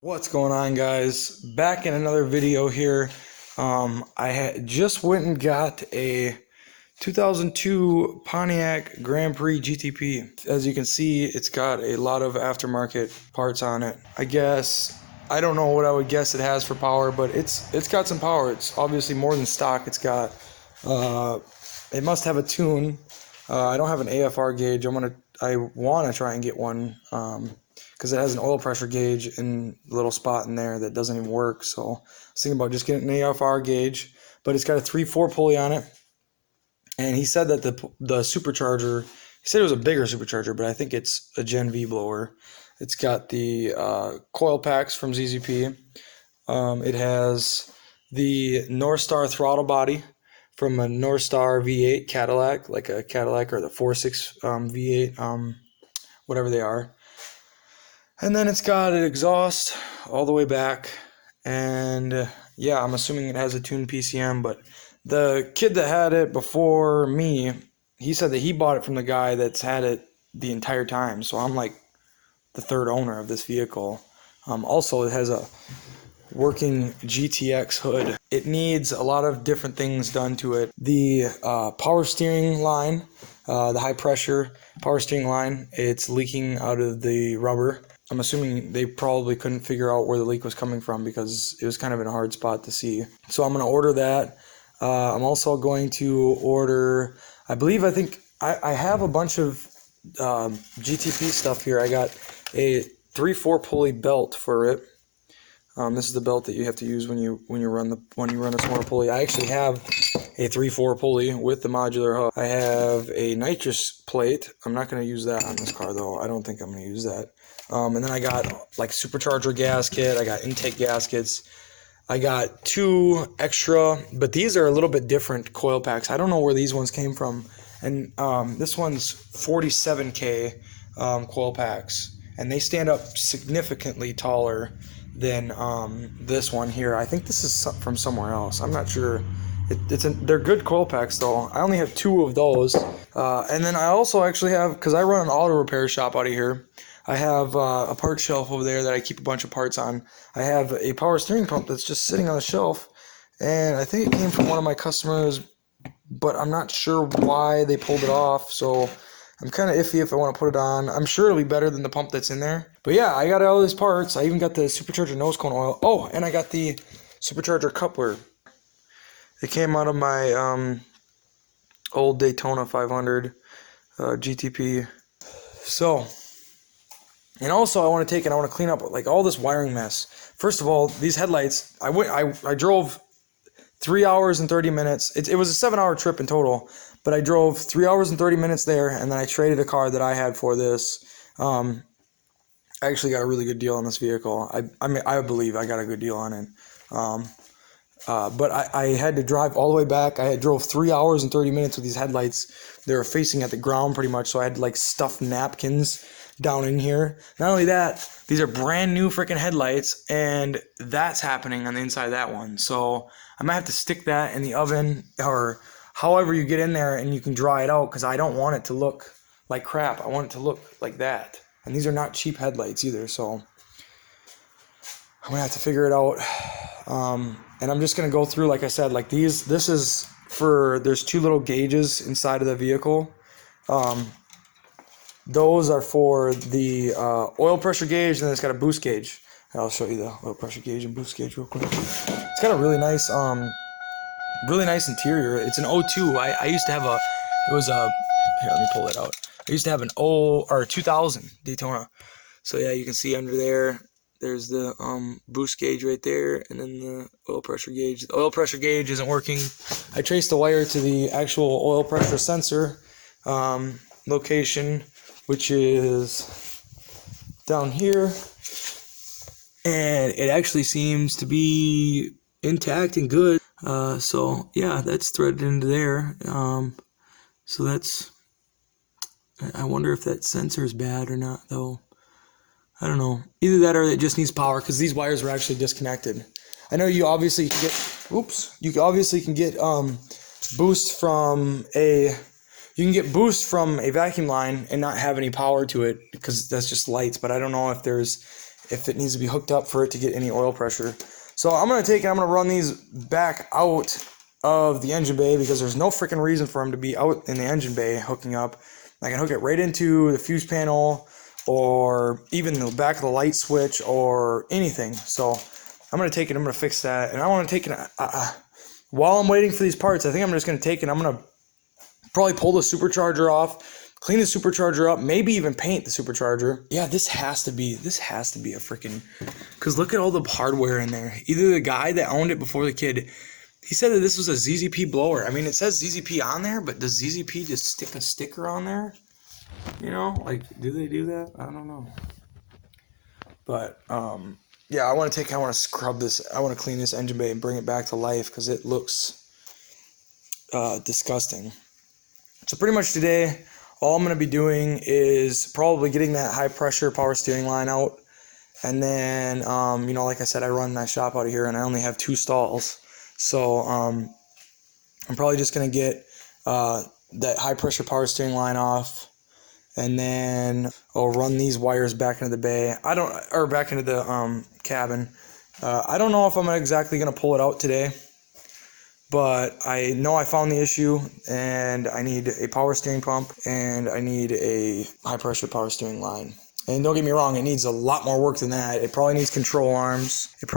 What's going on, guys? Back in another video here. Just went and got a 2002 Pontiac Grand Prix GTP. As you can see, it's got a lot of aftermarket parts on it. I don't know what I would guess it has for power, but it's got some power. It's obviously more than stock. It must have a tune. I don't have an AFR gauge. I want to try and get one. Because it has an oil pressure gauge in a little spot in there that doesn't even work. So I was thinking about just getting an AFR gauge, but it's got a 3/4 pulley on it. And he said that the supercharger, he said it was a bigger supercharger, but I think it's a Gen V blower. It's got the coil packs from ZZP. It has the Northstar throttle body from a Northstar V8 Cadillac, like a Cadillac or the 4.6 V8, whatever they are. And then it's got an exhaust all the way back. And yeah, I'm assuming it has a tuned PCM, but the kid that had it before me, he said that he bought it from the guy that's had it the entire time. So I'm like the third owner of this vehicle. Also, it has a working GTX hood. It needs a lot of different things done to it. The power steering line, the high pressure power steering line, it's leaking out of the rubber. I'm assuming they probably couldn't figure out where the leak was coming from because it was kind of in a hard spot to see. So I'm going to order that. I'm also going to order, I think I have a bunch of GTP stuff here. I got a 3/4 pulley belt for it. This is the belt that you have to use when you run a smaller pulley. I actually have a 3/4 pulley with the modular hub. I have a nitrous plate. I'm not going to use that on this car though. I don't think I'm going to use that. And then I got like supercharger gasket. I got intake gaskets. I got 2 extra, but these are a little bit different coil packs. I don't know where these ones came from. And this one's 47K coil packs, and they stand up significantly taller than this one here. I think this is from somewhere else. I'm not sure. They're good coil packs though. I only have 2 of those. And then I also actually have, because I run an auto repair shop out of here, I have a part shelf over there that I keep a bunch of parts on. I have a power steering pump that's just sitting on the shelf, and I think it came from one of my customers, but I'm not sure why they pulled it off, so I'm kind of iffy if I want to put it on. I'm sure it'll be better than the pump that's in there. But yeah, I got all these parts. I even got the supercharger nose cone oil. Oh, and I got the supercharger coupler. It came out of my old Daytona 500 GTP. So, and also I want to clean up like all this wiring mess. First of all, these headlights, I drove 3 hours and 30 minutes. It was a 7-hour trip in total, but I drove 3 hours and 30 minutes there, and then I traded a car that I had for this. I actually got a really good deal on this vehicle. I believe I got a good deal on it. But I had to drive all the way back. I drove 3 hours and 30 minutes with these headlights. They were facing at the ground pretty much, so I had to like stuff napkins down in here. Not only that, these are brand new freaking headlights, and that's happening on the inside of that one. So I might have to stick that in the oven or however you get in there and you can dry it out, because I don't want it to look like crap. I want it to look like that. And these are not cheap headlights either, so I'm gonna have to figure it out. And I'm just gonna go through, like I said, like this is for, there's 2 little gauges inside of the vehicle. Those are for the oil pressure gauge, and then it's got a boost gauge. I'll show you the oil pressure gauge and boost gauge real quick. It's got a really nice interior. It's an O2. I used to have here, let me pull it out. I used to have an 2000 Daytona. So yeah, you can see under there's the boost gauge right there, and then the oil pressure gauge. The oil pressure gauge isn't working. I traced the wire to the actual oil pressure sensor location, which is down here, and it actually seems to be intact and good. So yeah, that's threaded into there. So that's, I wonder if that sensor is bad or not though. I don't know. Either that or it just needs power, because these wires were actually disconnected. I know you obviously can get boost from a vacuum line and not have any power to it, because that's just lights. But I don't know if there's if it needs to be hooked up for it to get any oil pressure. So I'm going to run these back out of the engine bay because there's no freaking reason for them to be out in the engine bay hooking up. I can hook it right into the fuse panel or even the back of the light switch or anything. So I'm going to take it, I'm going to fix that. And I want to take it, while I'm waiting for these parts, I think I'm just going to take it, I'm going to probably pull the supercharger off, clean the supercharger up, maybe even paint the supercharger. Yeah, this has to be a freaking, because look at all the hardware in there. Either the guy that owned it before the kid, he said that this was a ZZP blower. I mean, it says ZZP on there, but does ZZP just stick a sticker on there? You know, like, do they do that? I don't know. But, yeah, I want to scrub this. I want to clean this engine bay and bring it back to life because it looks disgusting. So pretty much today, all I'm going to be doing is probably getting that high pressure power steering line out. And then, you know, like I said, I run my shop out of here and I only have 2 stalls. So I'm probably just going to get that high pressure power steering line off. And then I'll run these wires back into the bay. Back into the cabin. I don't know if I'm exactly going to pull it out today. But I know I found the issue, and I need a power steering pump, and I need a high-pressure power steering line. And don't get me wrong, it needs a lot more work than that. It probably needs control arms. It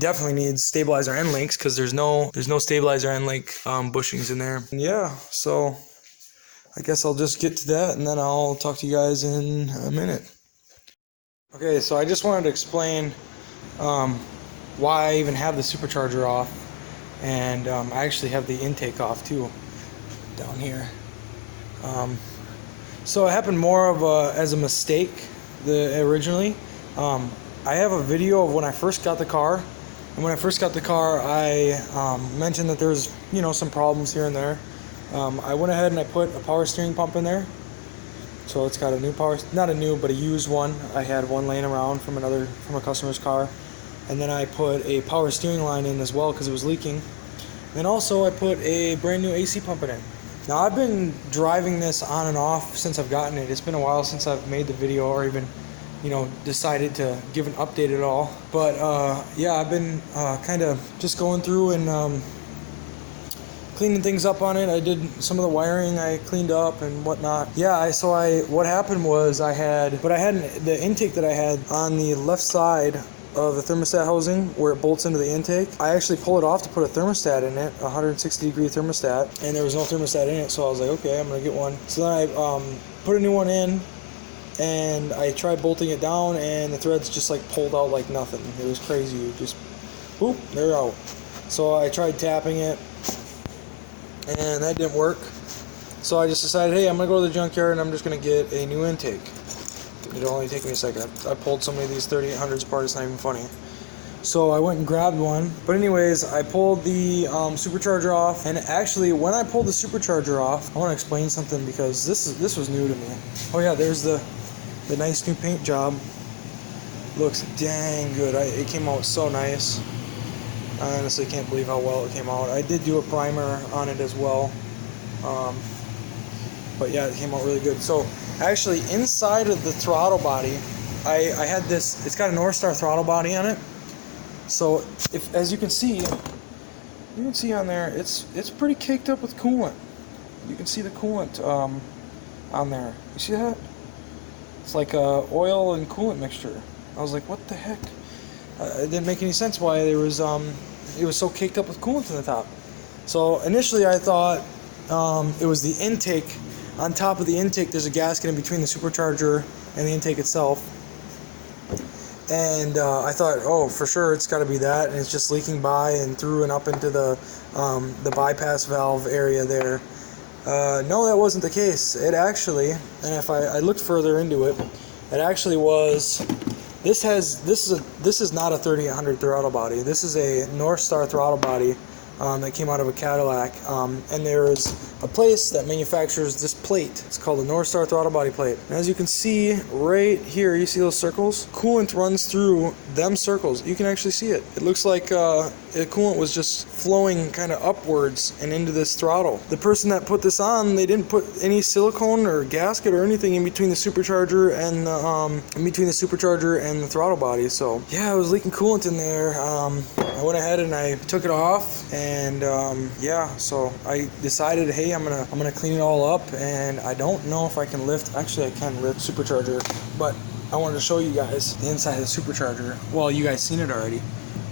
definitely needs stabilizer end links, because there's no stabilizer end link bushings in there. And yeah, so I guess I'll just get to that, and then I'll talk to you guys in a minute. Okay, so I just wanted to explain why I even have the supercharger off. And I actually have the intake off too, down here. So it happened more of as a mistake originally. I have a video of when I first got the car. And when I first got the car, I mentioned that there's, you know, some problems here and there. I went ahead and I put a power steering pump in there. So it's got a new not a new, but a used one. I had one laying around from a customer's car. And then I put a power steering line in as well because it was leaking. And also I put a brand new AC pump in it. Now I've been driving this on and off since I've gotten it. It's been a while since I've made the video or even, you know, decided to give an update at all. But yeah, I've been kind of just going through and cleaning things up on it. I did some of the wiring I cleaned up and whatnot. Yeah, what happened was the intake that I had on the left side of the thermostat housing where it bolts into the intake. I actually pulled it off to put a thermostat in it, a 160-degree thermostat, and there was no thermostat in it, so I was like, okay, I'm gonna get one. So then I put a new one in, and I tried bolting it down, and the threads just like pulled out like nothing. It was crazy. It just, boop, they're out. So I tried tapping it, and that didn't work. So I just decided, hey, I'm gonna go to the junkyard and I'm just gonna get a new intake. It'll only take me a second. I pulled so many of these 3800s apart, it's not even funny. So I went and grabbed one. But anyways, I pulled the supercharger off. And actually, when I pulled the supercharger off, I want to explain something because this was new to me. Oh yeah, there's the nice new paint job. Looks dang good. It came out so nice. I honestly can't believe how well it came out. I did do a primer on it as well. But yeah, it came out really good. So actually, inside of the throttle body, I had this. It's got a Northstar throttle body on it. So as you can see on there, it's pretty caked up with coolant. You can see the coolant on there. You see that? It's like a oil and coolant mixture. I was like, what the heck? It didn't make any sense why there was it was so caked up with coolant in the top. So initially, I thought it was the intake. On top of the intake, there's a gasket in between the supercharger and the intake itself. And I thought, oh, for sure, it's got to be that, and it's just leaking by and through and up into the bypass valve area there. No, that wasn't the case. It actually, and if I looked further into it, it actually was. This is not a 3800 throttle body. This is a Northstar throttle body that came out of a Cadillac, and there's a place that manufactures this plate. It's called the North Star throttle body plate. And as you can see right here, you see those circles? Coolant runs through them circles. You can actually see it. It looks like the coolant was just flowing kind of upwards and into this throttle. The person that put this on, they didn't put any silicone or gasket or anything in between the supercharger and the throttle body. So yeah, it was leaking coolant in there. I went ahead and I took it off, and yeah, so I decided, hey, I'm gonna clean it all up, and I don't know if I can lift. Actually, I can lift supercharger, but I wanted to show you guys the inside of the supercharger. Well, you guys seen it already,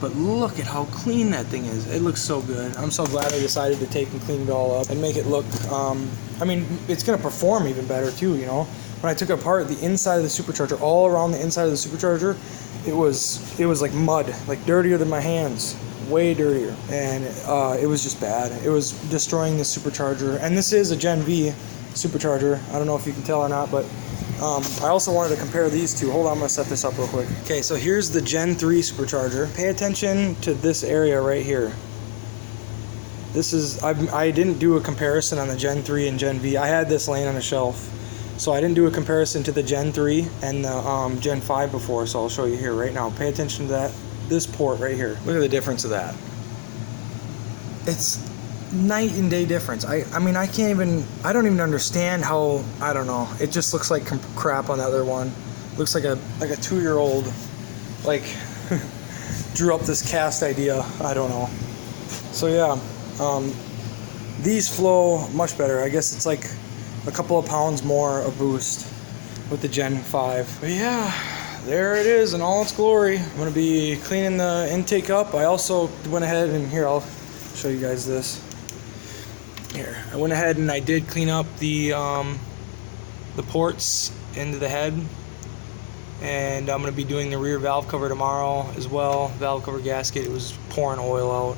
but look at how clean that thing is. It looks so good. I'm so glad I decided to take and clean it all up and make it look, I mean, it's gonna perform even better too, you know. When I took it apart, the inside of the supercharger, all around the inside of the supercharger, it was like mud, like dirtier than my hands, way dirtier, and it was just bad. It was destroying the supercharger, and this is a Gen V supercharger. I don't know if you can tell or not, but I also wanted to compare these two. Hold on, I'm gonna set this up real quick. Okay, so here's the Gen 3 supercharger. Pay attention to this area right here. This is, I didn't do a comparison on the Gen 3 and Gen V. I had this laying on a shelf, so I didn't do a comparison to the Gen 3 and the Gen 5 before, so I'll show you here right now. Pay attention to that, this port right here. Look at the difference of that. It's night and day difference. I mean, I don't even understand how, I don't know. It just looks like crap on the other one. Looks like a 2-year-old, like, drew up this cast idea. I don't know. So yeah, these flow much better. I guess it's like a couple of pounds more of boost with the Gen 5. But yeah, there it is in all its glory. I'm going to be cleaning the intake up. I also went ahead and here, I'll show you guys this. Here, I went ahead and I did clean up the ports into the head, and I'm going to be doing the rear valve cover tomorrow as well. Valve cover gasket, it was pouring oil out.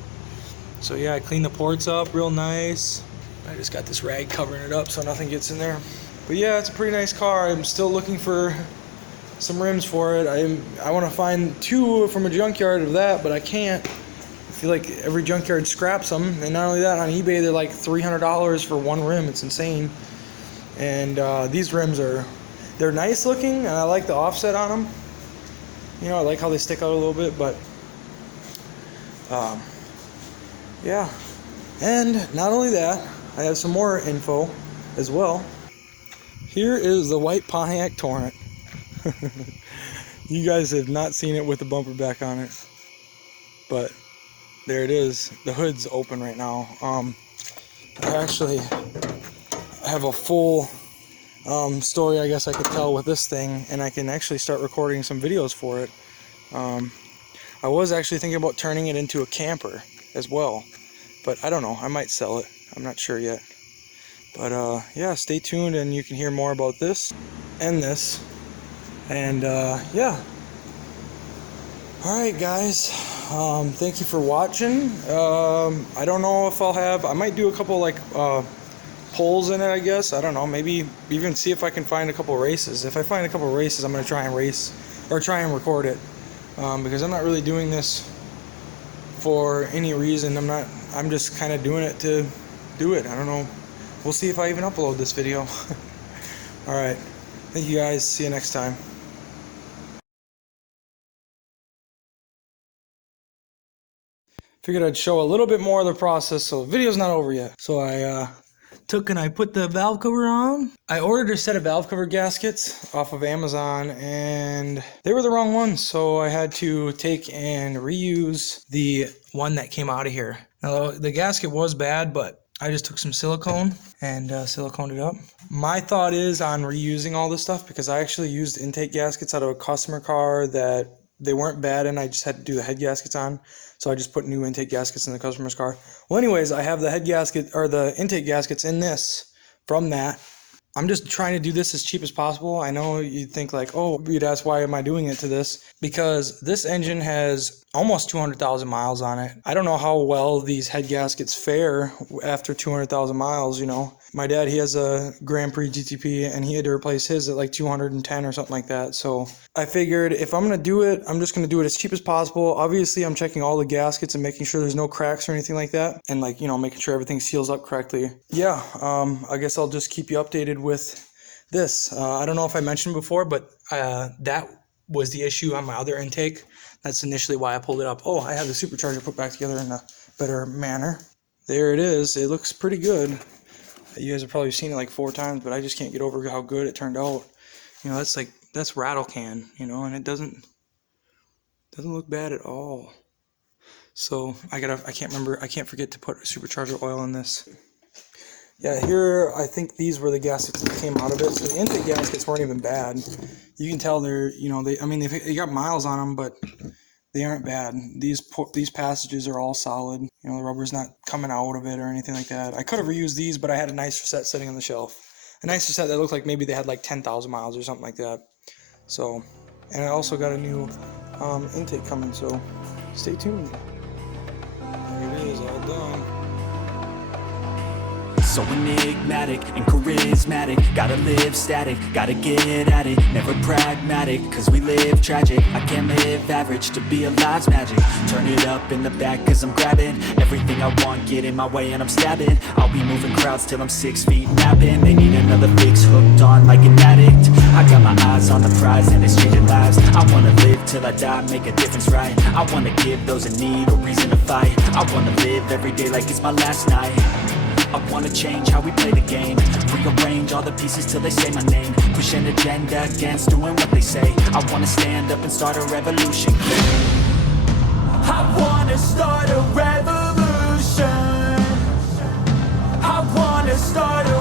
So yeah, I cleaned the ports up real nice. I just got this rag covering it up so nothing gets in there. But yeah, it's a pretty nice car. I'm still looking for some rims for it. I want to find 2 from a junkyard of that, but I can't. I feel like every junkyard scraps them, and not only that, on eBay they're like $300 for one rim. It's insane. And these rims they're nice looking, and I like the offset on them. You know, I like how they stick out a little bit, but yeah. And not only that, I have some more info as well. Here is the white Pontiac Torrent. You guys have not seen it with the bumper back on it, but there it is. The hood's open right now. I actually have a full story, I guess I could tell, with this thing, and I can actually start recording some videos for it. I was actually thinking about turning it into a camper as well, but I don't know. I might sell it. I'm not sure yet. But yeah, stay tuned and you can hear more about this and this. And yeah. Alright guys, thank you for watching. I don't know if I might do a couple like polls in it, I guess. I don't know, maybe even see if I can find a couple races. If I find a couple races, I'm going to try and race or try and record it, because I'm not really doing this for any reason. I'm just kind of doing it to do it. I don't know. We'll see if I even upload this video. Alright, thank you guys, see you next time. Figured I'd show a little bit more of the process, so the video's not over yet. So I took and I put the valve cover on. I ordered a set of valve cover gaskets off of Amazon, and they were the wrong ones, so I had to take and reuse the one that came out of here. Now the gasket was bad, but I just took some silicone and siliconed it up. My thought is on reusing all this stuff, because I actually used intake gaskets out of a customer car that they weren't bad, and I just had to do the head gaskets on. So I just put new intake gaskets in the customer's car. Well, anyways, I have the head gasket or the intake gaskets in this from that. I'm just trying to do this as cheap as possible. I know you'd think like, oh, you'd ask why am I doing it to this? Because this engine has almost 200,000 miles on it. I don't know how well these head gaskets fare after 200,000 miles, you know. My dad, he has a Grand Prix GTP, and he had to replace his at like 210 or something like that. So I figured if I'm going to do it, I'm just going to do it as cheap as possible. Obviously, I'm checking all the gaskets and making sure there's no cracks or anything like that. And like, you know, making sure everything seals up correctly. Yeah, I guess I'll just keep you updated with this. I don't know if I mentioned before, but that was the issue on my other intake. That's initially why I pulled it up. Oh, I have the supercharger put back together in a better manner. There it is. It looks pretty good. You guys have probably seen it like 4 times, but I just can't get over how good it turned out. You know, that's rattle can, you know, and it doesn't look bad at all. So I can't forget to put supercharger oil in this. Yeah, here I think these were the gaskets that came out of it. So the intake gaskets weren't even bad. You can tell they're, you know, they got miles on them, but they aren't bad. These passages are all solid. You know, the rubber's not coming out of it or anything like that. I could have reused these, but I had a nicer set sitting on the shelf. A nicer set that looked like maybe they had like 10,000 miles or something like that. So, and I also got a new intake coming, so stay tuned. There it is, all done. So enigmatic and charismatic, gotta live static, gotta get at it, never pragmatic, cause we live tragic. I can't live average, to be alive's magic. Turn it up in the back cause I'm grabbing everything I want, get in my way and I'm stabbing. I'll be moving crowds till I'm 6 feet napping. They need another fix, hooked on like an addict. I got my eyes on the prize and it's changing lives. I wanna live till I die, make a difference, right? I wanna give those in need a reason to fight. I wanna live every day like it's my last night. I wanna change how we play the game, rearrange all the pieces till they say my name, push an agenda against doing what they say. I wanna stand up and start a revolution. I wanna start a revolution. I wanna start a